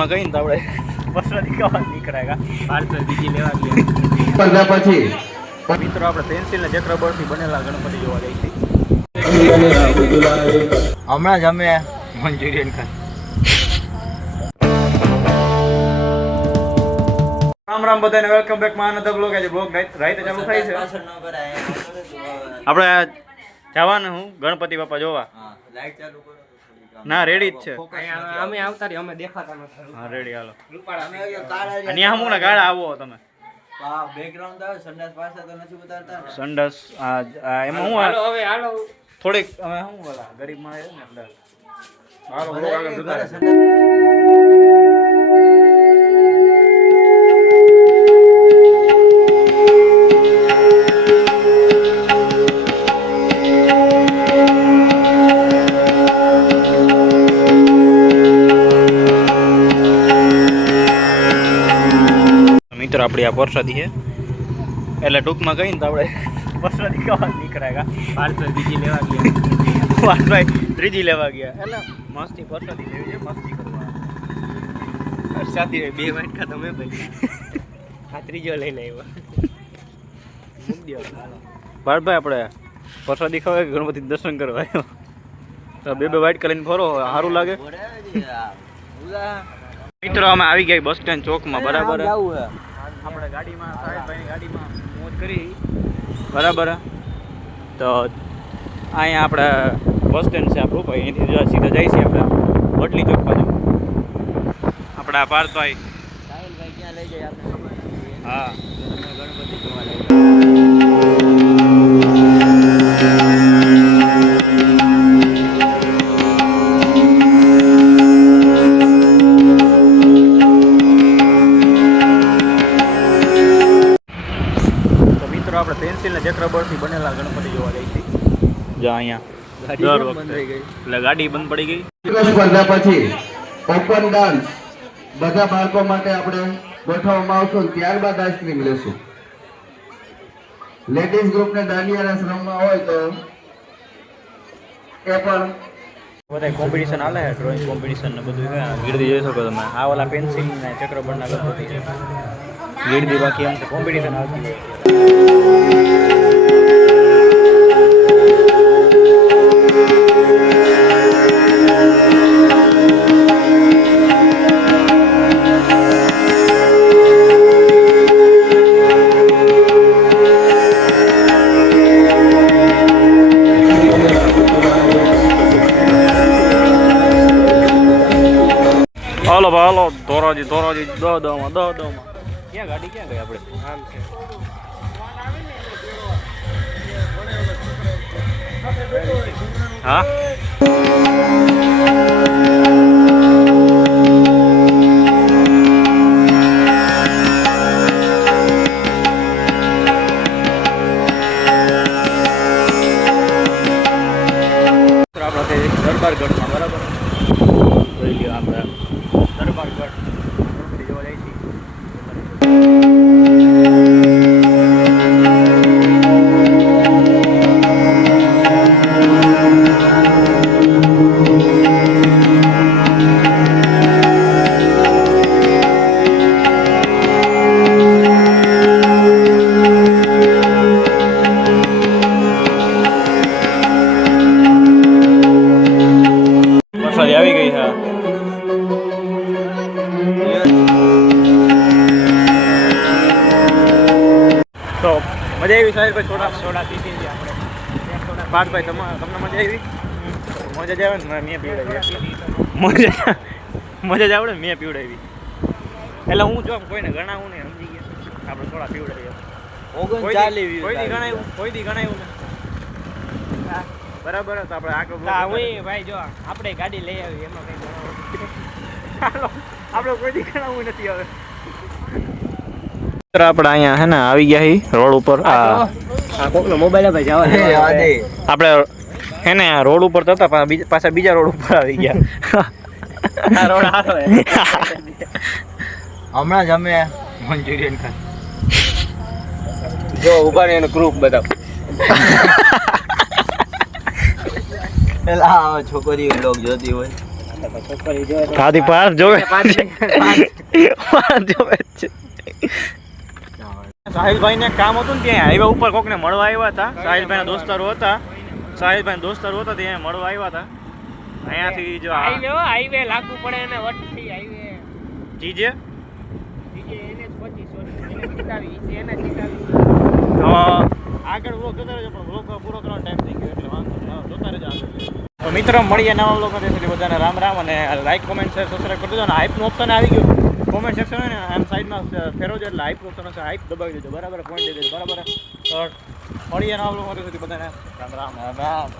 ટૂંકમાં કહીને તો આપણે વસરાથી કવા નીકળ્યા પાર્સલ બીજી લેવા ગયા. પછી. મિત્રો આપણે પેન્સિલ ને ચક્રબળથી બનેલા ગણપતિ જોવા જઈએ છીએ. હમણાં જ અમે મંચુરિયન ખાધું. રામ રામ બધાને વેલકમ બેકમાં આનંદ બ્લોગ આજે બ્લોગ રાઈતે ચાલુ થાય છે. આપણે જવાનું હું ગણપતિ બાપા જોવા. ના રેડી જ છે. અમે આવતા. રહી અમે દેખાતા નથી. હા રેડી હાલો. અને અમુક ના ગાળા આવો તમે. બેકગ્રાઉન્ડ આવે સંડાસ પાસે તો નથી ઉતારતા સંડાસ એમાં હું હાલો હવે હાલો. થોડીક અમે શું બોલા ગરીબમાં ને એટલે હાલો આગળ જતા મિત્રો આપણી આ પરસાદી છે એટલે ટૂંકમાં કહીને તો આપણે પરસાદી ખાવા નીકળ્યા પાર્સલ બીજી લેવા ગયા. વાસભાઈ ત્રીજી લેવા ગયા. એટલે મસ્તી પરસાદી લેવી છે મસ્તી કરવા સાથે બે વાટકા તમે ભાઈ આ ત્રીજો લઈને આવ્યો. ભારતભાઈ આપણે પરસાદી ખાવા ગણપતિ દર્શન કરવા આવ્યો? તો બે બે વાઇટ કરીને ફરો સારું લાગે. મિત્રો અમે આવી ગયા બસ સ્ટેન્ડ ચોકમાં બરાબર. આપણે ગાડીમાં સાહેબભાઈની ગાડીમાં મોજ કરી. બરાબર. તો અહીંયા આપણે બસ સ્ટેન્ડ છે આપણું ભાઈ અહીંથી સીધા- જાય છે આપણે વડલી ચોક બાજુ. આપણા પાર્થભાઈ સાહિલભાઈ ક્યાં લઈ જાય આપણે હા. ગણપતિ જોવા લઈ બનેલા ગણપતિ જોવા જઈએ છીએ જો અહીંયા. ગાડી દર બંધ વખતે. એટલે ગાડી બંધ પડી ગઈ. સ્પર્ધા પછી ઓપન ડાન્સ બધા બાળકો માટે આપણે ગોઠવવામાં આવશું ત્યારબાદ આઈસ્ક્રીમ લેશું. લેડીઝ ગ્રુપને દાંડિયા રસ રમવા હોય તો એ પણ બધા કોમ્પિટિશન આલે છે ડ્રોઈંગ કોમ્પિટિશન ને બધું છે. ગીરદી જોઈ શકો તમે. આ ઓલા પેન્સિલ ને ચક્રબળના ગણપતિ છે. ગીરદી બાકી એમ કોમ્પિટિશન આવતી હોય. ધોરાજી ધોરાજી દો દહમાં દહ દહમાં ક્યાં ગાડી ક્યાં ગઈ આપણે? આમ છે. હા? મિત્રો તો મજા આવી સાહેબ થોડા સોડા પીધી છે આપણે. પાર્થભાઈ તમા તમને મજા આવી? મજા જ આવે ને? મેં પીવડાવી મજા મજા જ આવડે મેં પીવડાવી. એટલે હું જો કોઈને ગણાવું ને સમજી ગયા. આપણે થોડા પીવડાવીએ. ઓગણચાલીસ કોઈ દી. ગણાયું? કોઈ દી ગણાયું ને? બરાબર તો આપણે આગળ હા. ભાઈ જો આપણે ગાડી લઈ આવી એમાં કઈ. આપણે કોઈ દી ગણાવું નથી હવે. આપણે અહીંયા હે ને આવી ગયા હી રોડ ઉપર. આ આ કોકનો મોબાઈલ ભાઈ જવા હે, આ દે. આપણે હે ને રોડ ઉપર જતા પાછા બીજા- પાછા બીજા રોડ ઉપર આવી ગયા. રોડ હમણાં જ અમે મંચુરિયન ખાધું. જો ઊભા ને એનું ગ્રુપ બધા પેલા છોકરીઓ લોક જોતી હોય. છોકરી જોવે પાંચ જોવે. પાંચ પાંચ જોવે છે. સાહિલભાઈ ને કામ હતું ને ત્યાં હાઈવે ઉપર કોકને મળવા આવ્યા હતા. સાહિલભાઈ દોસ્તારો હતા. સાહિલભાઈ દોસ્તારો હતા ત્યાં મળવા આવ્યા હતા. અહીંયાથી જો હાઈવે હાઈવે લાગુ પડે એને વટથી હાઈવે જીજે? આગળ વ્લોગ જોતા રહેજો પણ વ્લોગ પૂરો કરવાનો ટાઈમ થઈ ગયો એટલે વાંધો જોતા રહેજો આગળ. તો મિત્રો, મળીએ નવા લોકો સુધી બધાને રામ રામ અને લાઈક કોમેન્ટ શેર સબસ્ક્રાઈબ કરી દેજો. અને હાઈપનું ઓપ્શન આવી ગયું. કોમેન્ટ સેક્શન હોય ને, આમ સાઈડમાં ફેરવજો એટલે હાઈપ ઓપ્શન હશે. હાઈપ દબાવી દેજો. બરાબર પોઈન્ટ દેજો. બરાબર. મળીએ નવા લોકો સુધી બધાને રામ. રામ રામ.